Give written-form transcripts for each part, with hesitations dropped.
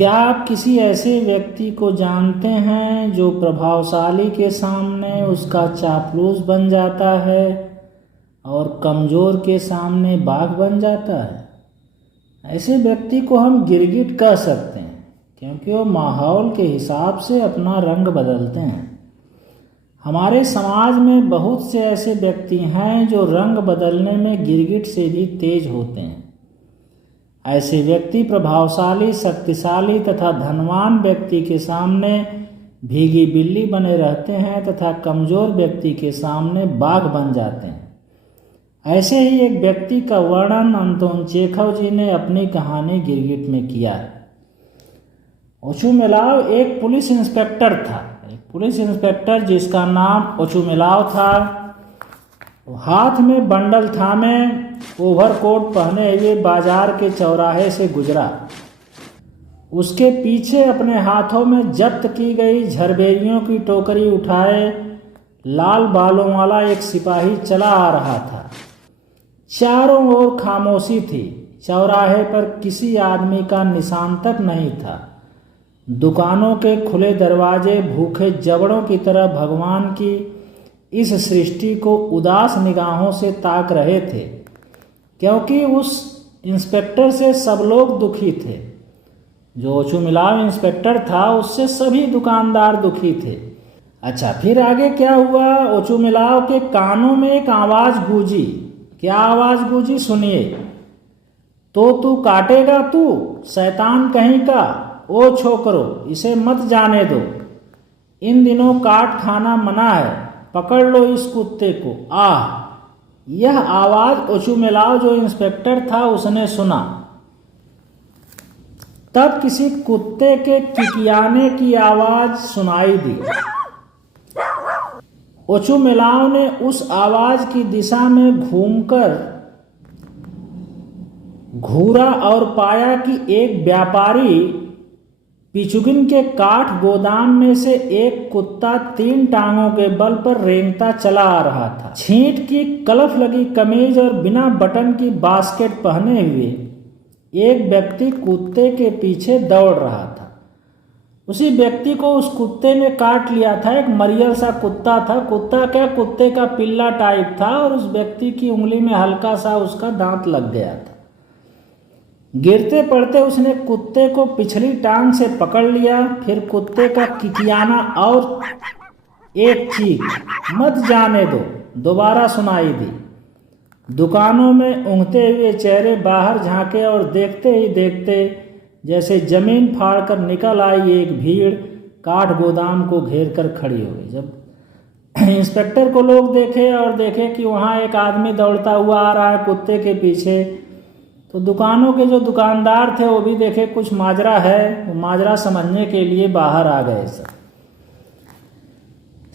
क्या आप किसी ऐसे व्यक्ति को जानते हैं जो प्रभावशाली के सामने उसका चापलूस बन जाता है और कमज़ोर के सामने बाघ बन जाता है? ऐसे व्यक्ति को हम गिरगिट कह सकते हैं क्योंकि वो माहौल के हिसाब से अपना रंग बदलते हैं। हमारे समाज में बहुत से ऐसे व्यक्ति हैं जो रंग बदलने में गिरगिट से भी तेज होते हैं। ऐसे व्यक्ति प्रभावशाली, शक्तिशाली तथा धनवान व्यक्ति के सामने भीगी बिल्ली बने रहते हैं तथा कमज़ोर व्यक्ति के सामने बाघ बन जाते हैं। ऐसे ही एक व्यक्ति का वर्णन अंतोन चेखव जी ने अपनी कहानी गिरगिट में किया है। ओचुमिलाव एक पुलिस इंस्पेक्टर था। एक पुलिस इंस्पेक्टर जिसका नाम ओचुमिलाव था, हाथ में बंडल थामे ओवरकोट पहने हुए बाजार के चौराहे से गुजरा। उसके पीछे अपने हाथों में जब्त की गई झरबेरियों की टोकरी उठाए लाल बालों वाला एक सिपाही चला आ रहा था। चारों ओर खामोशी थी। चौराहे पर किसी आदमी का निशान तक नहीं था। दुकानों के खुले दरवाजे भूखे जबड़ों की तरह भगवान की इस सृष्टि को उदास निगाहों से ताक रहे थे, क्योंकि उस इंस्पेक्टर से सब लोग दुखी थे। जो ओचुमिलाव इंस्पेक्टर था उससे सभी दुकानदार दुखी थे। अच्छा, फिर आगे क्या हुआ? ओचुमिलाव के कानों में एक आवाज़ गूंजी। क्या आवाज़ गूंजी? सुनिए। तो तू काटेगा तू, शैतान कहीं का, ओ छोकरो, इसे मत जाने दो। इन दिनों काट खाना मना है, पकड़ लो इस कुत्ते को। आह! यह आवाज़ ओचुमिलाव जो इंस्पेक्टर था उसने सुना। तब किसी कुत्ते के किकियाने की आवाज़ सुनाई दी। ओचुमिलाव ने उस आवाज़ की दिशा में घूमकर घूरा और पाया कि एक व्यापारी पिचुगिन के काठ गोदाम में से एक कुत्ता 3 टांगों के बल पर रेंगता चला आ रहा था। छींट की कलफ लगी कमीज और बिना बटन की बास्केट पहने हुए एक व्यक्ति कुत्ते के पीछे दौड़ रहा था। उसी व्यक्ति को उस कुत्ते ने काट लिया था। एक मरियल सा कुत्ता था। कुत्ता क्या, कुत्ते का पिल्ला टाइप था और उस व्यक्ति की उंगली में हल्का सा उसका दांत लग गया था। गिरते पड़ते उसने कुत्ते को पिछली टांग से पकड़ लिया। फिर कुत्ते का किकियाना और एक चीख, मत जाने दो, दोबारा सुनाई दी। दुकानों में ऊँघते हुए चेहरे बाहर झांके और देखते ही देखते जैसे जमीन फाड़कर निकल आई एक भीड़ काठ गोदाम को घेर कर खड़ी हो गई। जब इंस्पेक्टर को लोग देखे और देखे कि वहाँ एक आदमी दौड़ता हुआ आ रहा है कुत्ते के पीछे, तो दुकानों के जो दुकानदार थे वो भी देखे कुछ माजरा है। वो माजरा समझने के लिए बाहर आ गए। सब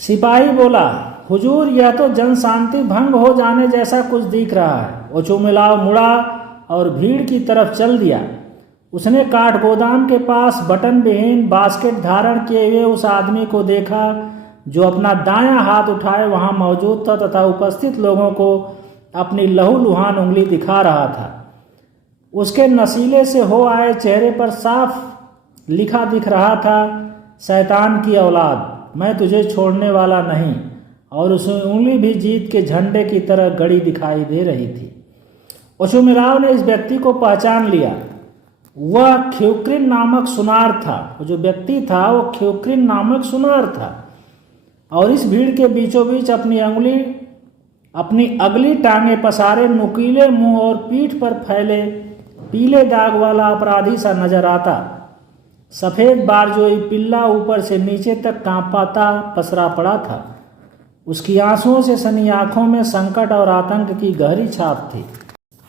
सिपाही बोला, हुजूर, यह तो जन शांति भंग हो जाने जैसा कुछ दिख रहा है। ओचुमिलाव मुड़ा और भीड़ की तरफ चल दिया। उसने काठ गोदाम के पास बटन विहीन बास्केट धारण किए हुए उस आदमी को देखा जो अपना दायां हाथ उठाए वहां मौजूद था तथा उपस्थित लोगों को अपनी लहूलुहान उंगली दिखा रहा था। उसके नशीले से हो आए चेहरे पर साफ लिखा दिख रहा था, शैतान की औलाद, मैं तुझे छोड़ने वाला नहीं। और उसमें उंगली भी जीत के झंडे की तरह गड़ी दिखाई दे रही थी। ओचुमिलाव ने इस व्यक्ति को पहचान लिया। वह ख्युक्रिन नामक सुनार था। वो जो व्यक्ति था वो ख्युक्रिन नामक सुनार था और इस भीड़ के बीचों बीच अपनी अगली टांगे पसारे नुकीले मुंह और पीठ पर फैले पीले दाग वाला अपराधी सा नजर आता। सफ़ेद बारजोई पिल्ला ऊपर से नीचे तक कांपाता पसरा पड़ा था। उसकी आंसुओं से सनी आंखों में संकट और आतंक की गहरी छाप थी।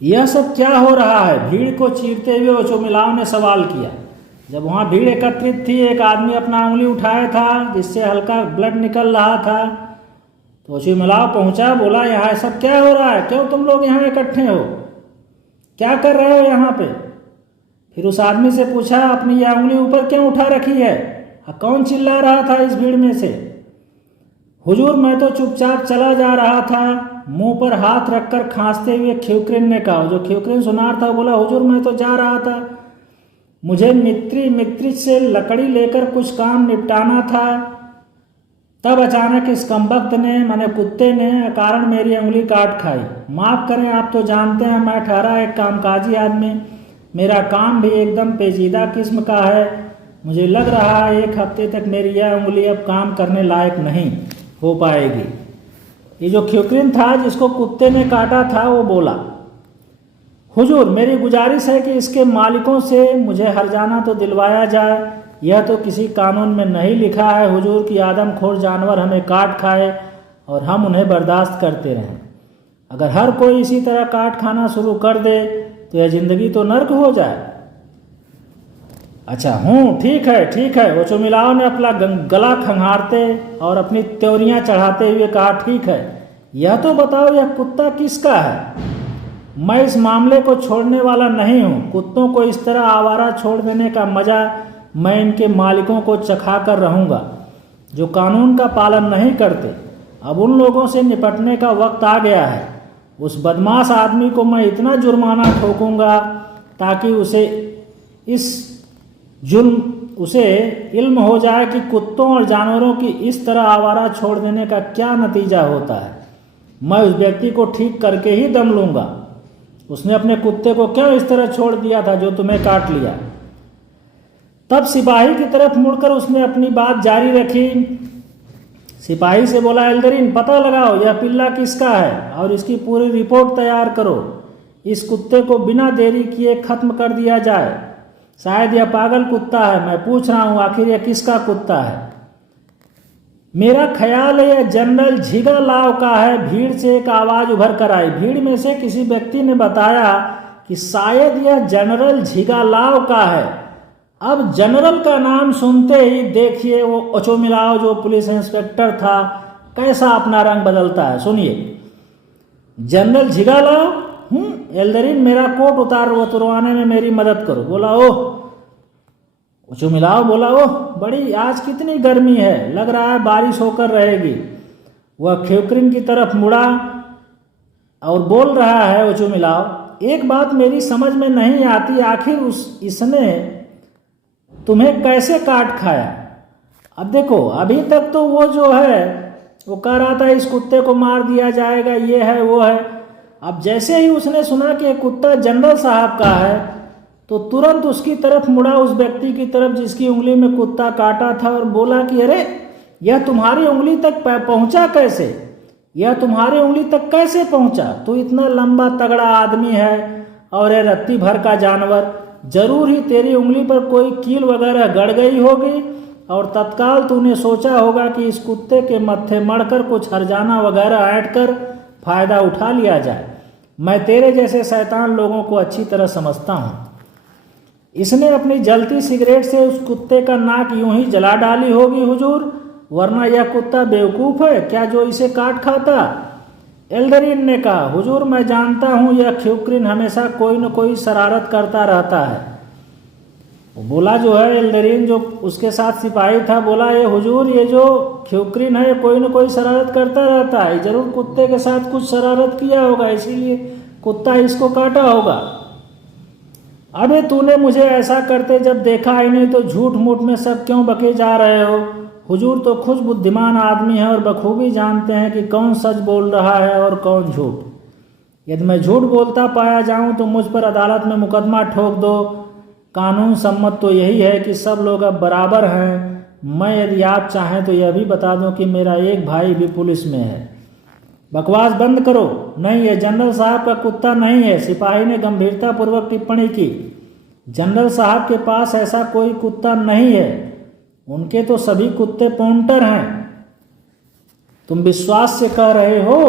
यह सब क्या हो रहा है? भीड़ को चीरते हुए ओचुमिलाव ने सवाल किया। जब वहाँ भीड़ एकत्रित थी, एक आदमी अपना उंगली उठाया था जिससे हल्का ब्लड निकल रहा था। तो ओचुमिलाव पहुँचा, बोला, यहाँ सब क्या हो रहा है? क्यों तुम लोग यहाँ इकट्ठे हो? क्या कर रहे हो यहाँ पे? फिर उस आदमी से पूछा, अपनी यह उंगली ऊपर क्यों उठा रखी है? कौन चिल्ला रहा था इस भीड़ में से? हुजूर, मैं तो चुपचाप चला जा रहा था, मुंह पर हाथ रखकर खांसते हुए ख्युक्रिन ने कहा। जो ख्युक्रिन सुनार था बोला, हुजूर, मैं तो जा रहा था, मुझे मित्री से लकड़ी लेकर कुछ काम निपटाना था। तब अचानक इस कमबख्त ने माने कुत्ते ने अकारण मेरी उंगली काट खाई। माफ़ करें, आप तो जानते हैं मैं ठहरा एक कामकाजी आदमी, मेरा काम भी एकदम पेचीदा किस्म का है। मुझे लग रहा है 1 हफ्ते तक मेरी यह उंगली अब काम करने लायक नहीं हो पाएगी। ये जो ख्युक्रिन था जिसको कुत्ते ने काटा था वो बोला, हुजूर मेरी गुजारिश है कि इसके मालिकों से मुझे हर्जाना तो दिलवाया जाए। यह तो किसी कानून में नहीं लिखा है हुजूर कि आदमखोर जानवर हमें काट खाए और हम उन्हें बर्दाश्त करते रहें। अगर हर कोई इसी तरह काट खाना शुरू कर दे तो यह ज़िंदगी तो नर्क हो जाए। अच्छा ठीक है। ओचोमिलाओ ने अपना गला खंगारते और अपनी त्योरियां चढ़ाते हुए कहा, ठीक है, यह तो बताओ यह कुत्ता किसका है? मैं इस मामले को छोड़ने वाला नहीं हूँ। कुत्तों को इस तरह आवारा छोड़ देने का मज़ा मैं इनके मालिकों को चखा कर रहूँगा जो कानून का पालन नहीं करते। अब उन लोगों से निपटने का वक्त आ गया है। उस बदमाश आदमी को मैं इतना जुर्माना ठोकूंगा ताकि उसे इल्म हो जाए कि कुत्तों और जानवरों की इस तरह आवारा छोड़ देने का क्या नतीजा होता है। मैं उस व्यक्ति को ठीक करके ही दम लूँगा। उसने अपने कुत्ते को क्यों इस तरह छोड़ दिया था जो तुम्हें काट लिया? तब सिपाही की तरफ मुड़कर उसने अपनी बात जारी रखी। सिपाही से बोला, एल्दरिन पता लगाओ यह पिल्ला किसका है और इसकी पूरी रिपोर्ट तैयार करो। इस कुत्ते को बिना देरी किए खत्म कर दिया जाए। शायद यह पागल कुत्ता है। मैं पूछ रहा हूँ आखिर यह किसका कुत्ता है? मेरा ख्याल है यह जनरल झिगा लाव का है। भीड़ से एक आवाज़ उभर कर आई। भीड़ में से किसी व्यक्ति ने बताया कि शायद यह जनरल झिगा लाव का है। अब जनरल का नाम सुनते ही देखिए वो ओचोमिलाओ जो पुलिस इंस्पेक्टर था कैसा अपना रंग बदलता है। सुनिए, जनरल झिगा लाव, एल्दरिन मेरा कोट उतारवाने में मेरी मदद करो। बोला, ओह। ओचोमिलाओ बोला, ओह बड़ी आज कितनी गर्मी है, लग रहा है बारिश होकर रहेगी। वह ख्युक्रिन की तरफ मुड़ा और बोल रहा है, ओचोमिलाओ एक बात मेरी समझ में नहीं आती, आखिर इसने तुम्हें कैसे काट खाया? अब देखो, अभी तक तो वो जो है वो कह रहा था इस कुत्ते को मार दिया जाएगा, ये है वो है। अब जैसे ही उसने सुना कि कुत्ता जनरल साहब का है तो तुरंत उसकी तरफ मुड़ा, उस व्यक्ति की तरफ जिसकी उंगली में कुत्ता काटा था, और बोला कि अरे यह तुम्हारी उंगली तक पहुंचा कैसे? यह तुम्हारी उंगली तक कैसे पहुंचा? तू इतना लंबा तगड़ा आदमी है और यह रत्ती भर का जानवर, जरूर ही तेरी उंगली पर कोई कील वगैरह गड़ गई होगी और तत्काल तूने सोचा होगा कि इस कुत्ते के मत्थे मड़कर कुछ हरजाना वगैरह ऐंठ कर फायदा उठा लिया जाए। मैं तेरे जैसे शैतान लोगों को अच्छी तरह समझता हूँ। इसने अपनी जलती सिगरेट से उस कुत्ते का नाक यूं ही जला डाली होगी हुजूर, वरना यह कुत्ता बेवकूफ़ है क्या जो इसे काट खाता? एल्दरिन ने कहा, हुजूर मैं जानता हूँ यह ख्युक्रिन हमेशा कोई न कोई शरारत करता रहता है। वो बोला जो है एल्दरिन जो उसके साथ सिपाही था, बोला ये हुजूर ये जो ख्युक्रिन है कोई न कोई शरारत करता रहता है, जरूर कुत्ते के साथ कुछ शरारत किया होगा इसीलिए कुत्ता इसको काटा होगा। अबे तूने मुझे ऐसा करते जब देखा ही नहीं तो झूठ मूठ में सब क्यों बके जा रहे हो? हुजूर तो खुद बुद्धिमान आदमी है और बखूबी जानते हैं कि कौन सच बोल रहा है और कौन झूठ। यदि मैं झूठ बोलता पाया जाऊं तो मुझ पर अदालत में मुकदमा ठोक दो। कानून सम्मत तो यही है कि सब लोग अब बराबर हैं। मैं यदि आप चाहें तो यह भी बता दूं कि मेरा एक भाई भी पुलिस में है। बकवास बंद करो। नहीं, ये जनरल साहब का कुत्ता नहीं है, सिपाही ने गंभीरतापूर्वक टिप्पणी की। जनरल साहब के पास ऐसा कोई कुत्ता नहीं है, उनके तो सभी कुत्ते पॉन्टर हैं। तुम विश्वास से कह रहे हो?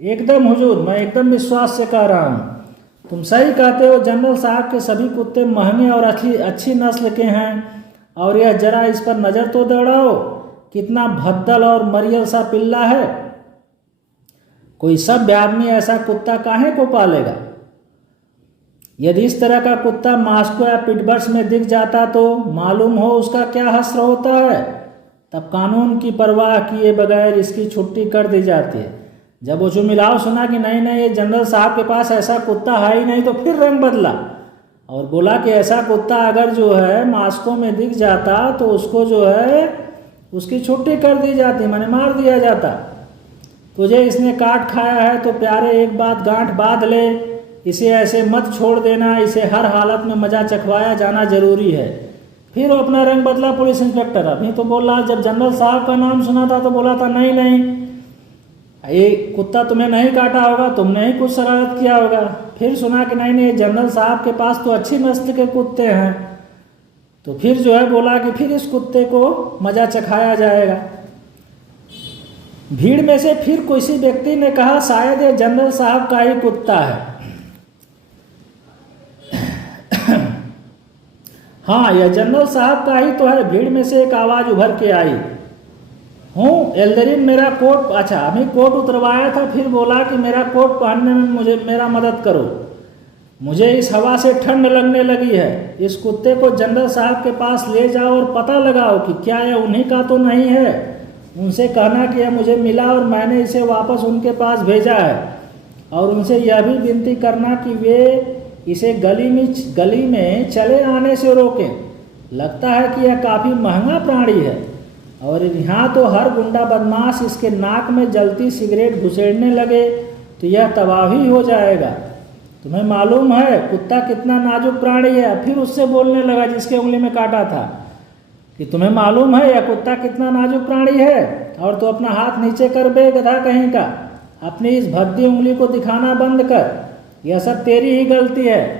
एकदम हुजूर, मैं एकदम विश्वास से कह रहा हूँ। तुम सही कहते हो, जनरल साहब के सभी कुत्ते महंगे और अच्छी नस्ल के हैं। और यह जरा इस पर नज़र तो दौड़ाओ, कितना भद्दल और मरियल सा पिल्ला है। कोई सभ्य आदमी ऐसा कुत्ता काहे को पालेगा? यदि इस तरह का कुत्ता मास्को या पिटबर्ग्स में दिख जाता तो मालूम हो उसका क्या हश्र होता है। तब कानून की परवाह किए बगैर इसकी छुट्टी कर दी जाती है। जब ओचोमिलाओ सुना कि नहीं ये जनरल साहब के पास ऐसा कुत्ता है ही नहीं, तो फिर रंग बदला और बोला कि ऐसा कुत्ता अगर जो है मास्को में दिख जाता तो उसको जो है उसकी छुट्टी कर दी जाती, माने मार दिया जाता। तुझे इसने काट खाया है तो प्यारे एक बात गांठ बांध ले, इसे ऐसे मत छोड़ देना, इसे हर हालत में मजा चखवाया जाना जरूरी है। फिर वो अपना रंग बदला पुलिस इंस्पेक्टर। अभी तो बोल रहा, जब जनरल साहब का नाम सुना था तो बोला था नहीं नहीं ये कुत्ता तुम्हें नहीं काटा होगा, तुमने ही कुछ शरारत किया होगा। फिर सुना कि नहीं नहीं जनरल साहब के पास तो अच्छी नस्ल के कुत्ते हैं, तो फिर जो है बोला कि फिर इस कुत्ते को मजा चखाया जाएगा। भीड़ में से फिर किसी व्यक्ति ने कहा शायद ये जनरल साहब का ही कुत्ता है। हाँ यह जनरल साहब का ही तो है। भीड़ में से एक आवाज उभर के आई, हूँ एल्दरिन मेरा कोट, अच्छा अभी कोट उतरवाया था, फिर बोला कि मेरा कोट पहनने में मुझे मेरा मदद करो, मुझे इस हवा से ठंड लगने लगी है। इस कुत्ते को जनरल साहब के पास ले जाओ और पता लगाओ कि क्या यह उन्हीं का तो नहीं है। उनसे कहना कि यह मुझे मिला और मैंने इसे वापस उनके पास भेजा है, और उनसे यह भी विनती करना कि वे इसे गली में चले आने से रोकें। लगता है कि यह काफ़ी महंगा प्राणी है, और यहाँ तो हर गुंडा बदमाश इसके नाक में जलती सिगरेट घुसेड़ने लगे तो यह तबाही हो जाएगा। तुम्हें मालूम है कुत्ता कितना नाजुक प्राणी है। फिर उससे बोलने लगा जिसके उंगली में काटा था कि तुम्हें मालूम है यह कुत्ता कितना नाजुक प्राणी है, और तो अपना हाथ नीचे कर बे गधा कहीं का, अपनी इस भद्दी उंगली को दिखाना बंद कर, यह सब तेरी ही गलती है।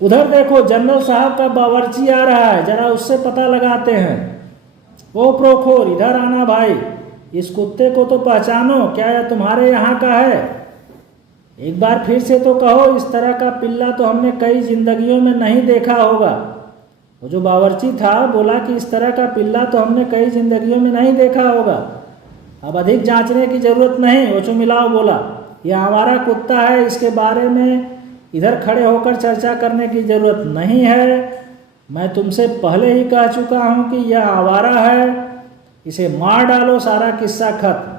उधर देखो जनरल साहब का बावर्ची आ रहा है, जरा उससे पता लगाते हैं। ओ प्रोखोर इधर आना भाई, इस कुत्ते को तो पहचानो, क्या यह तुम्हारे यहाँ का है? एक बार फिर से तो कहो, इस तरह का पिल्ला तो हमने कई जिंदगियों में नहीं देखा होगा। वो जो बावर्ची था बोला कि इस तरह का पिल्ला तो हमने कई जिंदगियों में नहीं देखा होगा। अब अधिक जांचने की जरूरत नहीं, ओचो मिलाओ बोला, यह हमारा कुत्ता है, इसके बारे में इधर खड़े होकर चर्चा करने की जरूरत नहीं है। मैं तुमसे पहले ही कह चुका हूं कि यह आवारा है, इसे मार डालो, सारा किस्सा खत्म।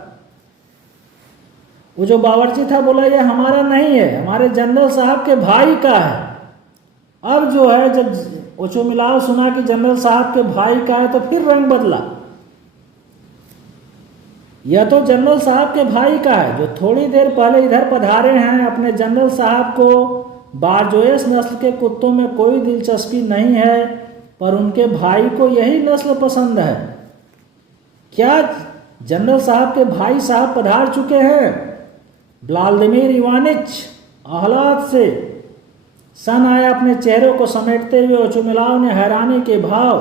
वो जो बावर्ची था बोला यह हमारा नहीं है, हमारे जनरल साहब के भाई का है। अब जो है जब ओचो मिलाओ सुना कि जनरल साहब के भाई का है तो फिर रंग बदला। यह तो जनरल साहब के भाई का है जो थोड़ी देर पहले इधर पधारे हैं। अपने जनरल साहब को बारजोएस नस्ल के कुत्तों में कोई दिलचस्पी नहीं है, पर उनके भाई को यही नस्ल पसंद है। क्या जनरल साहब के भाई साहब पधार चुके हैं? व्लादिमीर इवानिच आहलाद से सन आया। अपने चेहरे को समेटते हुए ओचुमिलाव ने हैरानी के भाव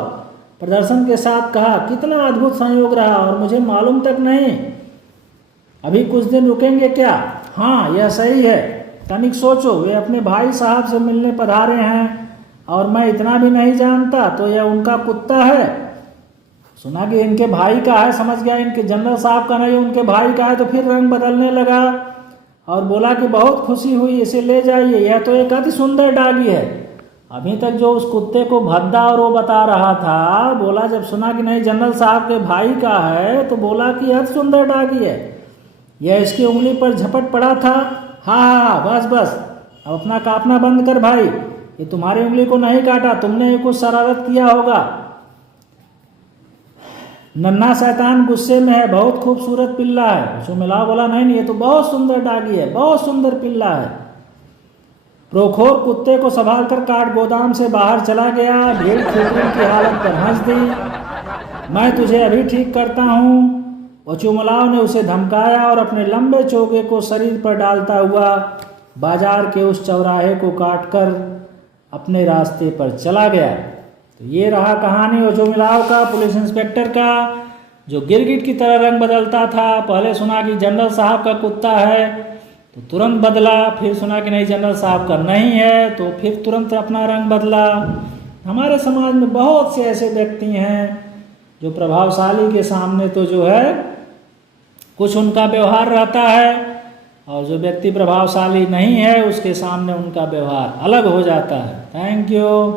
प्रदर्शन के साथ कहा, कितना अद्भुत संयोग रहा और मुझे मालूम तक नहीं। अभी कुछ दिन रुकेंगे क्या? हाँ यह सही है। तनिक सोचो, वे अपने भाई साहब से मिलने पधारे हैं और मैं इतना भी नहीं जानता, तो यह उनका कुत्ता है। सुना कि इनके भाई का है, समझ गया इनके जनरल साहब का नहीं उनके भाई का है, तो फिर रंग बदलने लगा और बोला कि बहुत खुशी हुई, इसे ले जाइए, यह तो एक अति सुंदर डागी है। अभी तक जो उस कुत्ते को भद्दा और वो बता रहा था, बोला जब सुना कि नहीं जनरल साहब के भाई का है तो बोला कि अति सुंदर डागी है। यह इसकी उंगली पर झपट पड़ा था। हाँ बस बस, अब अपना कांपना बंद कर भाई, ये तुम्हारी उंगली को नहीं काटा, तुमने कुछ शरारत किया होगा। नन्हा शैतान गुस्से में है, बहुत खूबसूरत पिल्ला है। सुमिला बोला नहीं ये तो बहुत सुंदर डागी है, बहुत सुंदर पिल्ला है। प्रोखोर कुत्ते को संभाल कर काठ गोदाम से बाहर चला गया। भीड़ खोपड़ी की हालत पर हंस दी। मैं तुझे अभी ठीक करता हूँ। ओचुमलाव ने उसे धमकाया और अपने लंबे चोगे को शरीर पर डालता हुआ बाजार के उस चौराहे को काटकर अपने रास्ते पर चला गया। तो ये रहा कहानी ओचुमलाव का, पुलिस इंस्पेक्टर का, जो गिरगिट की तरह रंग बदलता था। पहले सुना कि जनरल साहब का कुत्ता है तो तुरंत बदला, फिर सुना कि नहीं जनरल साहब का नहीं है तो फिर तुरंत अपना रंग बदला। हमारे समाज में बहुत से ऐसे व्यक्ति हैं जो प्रभावशाली के सामने तो जो है कुछ उनका व्यवहार रहता है, और जो व्यक्ति प्रभावशाली नहीं है उसके सामने उनका व्यवहार अलग हो जाता है। Thank you.